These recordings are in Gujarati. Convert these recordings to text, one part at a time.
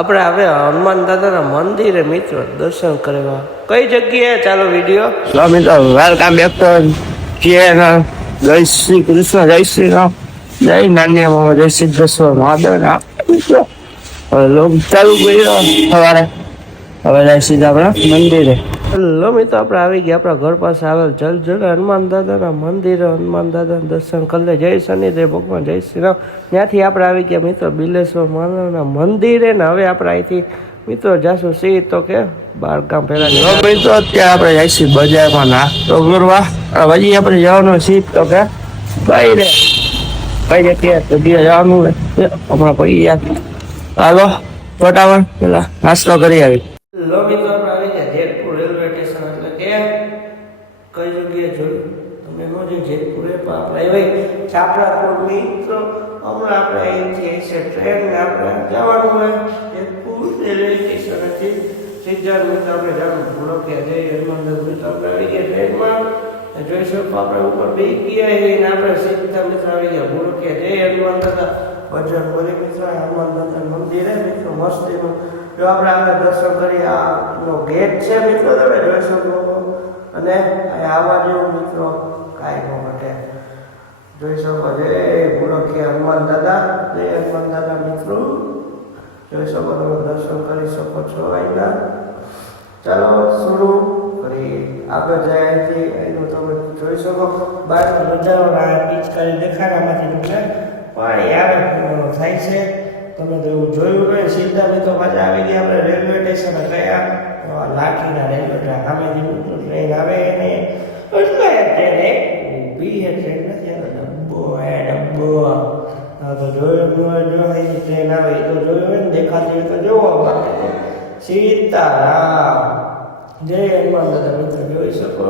આપણે હવે હનુમાન દાદાના મંદિરે મિત્રો દર્શન કરવા કઈ જગ્યાએ ચાલો વિડીયો મિત્રો વેલકમ બેક ટુ ચેનલ. જય શ્રી કૃષ્ણ, જય શ્રી રામ, જય નાની મામા, જય શ્રી કૃષ્ણ મહાદેવ. લોક ચાલુ કર્યો સવારે. હવે જાય સીધા આપણા મંદિરે. હેલો મિત્રો, આપણે આવી ગયા આપણા ઘર પાસે આવેલ જલજોડ હનુમાન દાદાના મંદિરે. હનુમાન દાદાના દર્શન કરી લે. જય શનિદેવ ભગવાન, જય શ્રી રામ. ત્યાંથી આપણે આવી ગયા મિત્રો બિલેશ્વર મહાદેવના મંદિરે ને હવે આપણે અહીંથી મિત્રો જાશું સી તો કે 12 ગામ પહેલા મિત્રો અત્યારે આપણે જઈશું બજારમાં નાસ્તો કરવા. હજી આપણે જવાનું સીટ તો કે બહાર કઈ જગ્યાએ જગ્યાએ જવાનું હમણાં પડી ગયા. હાલો ફટાફટ પેલા નાસ્તો કરી આવી. લો મિત્રો, આપણે આવી ગયા જેતપુર રેલવે સ્ટેશન. એટલે કે કઈ જગ્યાએ જોયું તમે નો જે જેતપુર આપણે ભાઈ છાપરાપુર મિત્રો. હમણાં આપણે અહીંથી છે ટ્રેન ને આપણે જવાનું હોય જેતપુર રેલવે સ્ટેશનથી સીધા મિત્રો આપણે જવાનું ભૂલો કે જઈ હનુમાન મિત્રો આપણે આવી ગયા ટ્રેનમાં. જોઈ શકો આપણે ઉપર બે ગયા ને આપણે સીધા મિત્રો આવી ગયા ભૂલો કે જઈ હનુમાન દાદા બજાર બોલી મિત્રો હનુમાન દાદા મંદિરે મિત્રો મસ્તીમાં. જો આપણે આગળ દર્શન કરી આનો ગેટ છે મિત્રો તમે જોઈ શકો. અને આવા જેવું મિત્રો કાંઈ ન ઘટે. જોઈ શકો જય ભૂલકીય હનુમાન દાદા, જય હનુમાન દાદા મિત્રો. જોઈ શકો તમે દર્શન કરી શકો છો અહીંના. ચાલો શરૂ કરી આગળ જાય અહીંથી. અહીંનું તમે જોઈ શકો બહારનો નજારો પિચકારી દેખાડામાંથી તમને પાણી આવે થાય છે. તમે તો એવું જોયું નહીં. સીધા મિત્રો પાછા આવી ગયા આપણે રેલવે સ્ટેશન ગયા લાઠીના રેલવે ટ્રેક સામેથી ટ્રેન આવે ને એટલે ટ્રેન ઊભી છે. ટ્રેન નથી આવતો ડબ્બો ડબ્બો. હા તો જોયું જો અહીંથી ટ્રેન આવે એ તો જોયું હોય ને દેખાતી હોય તો જોવો. સીતારામ, જય હનુમાન દાદા મિત્રો જોઈ શકો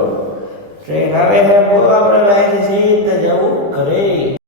ટ્રેન આવે છે. આપણે અહીંથી સીધા જવું ઘરે.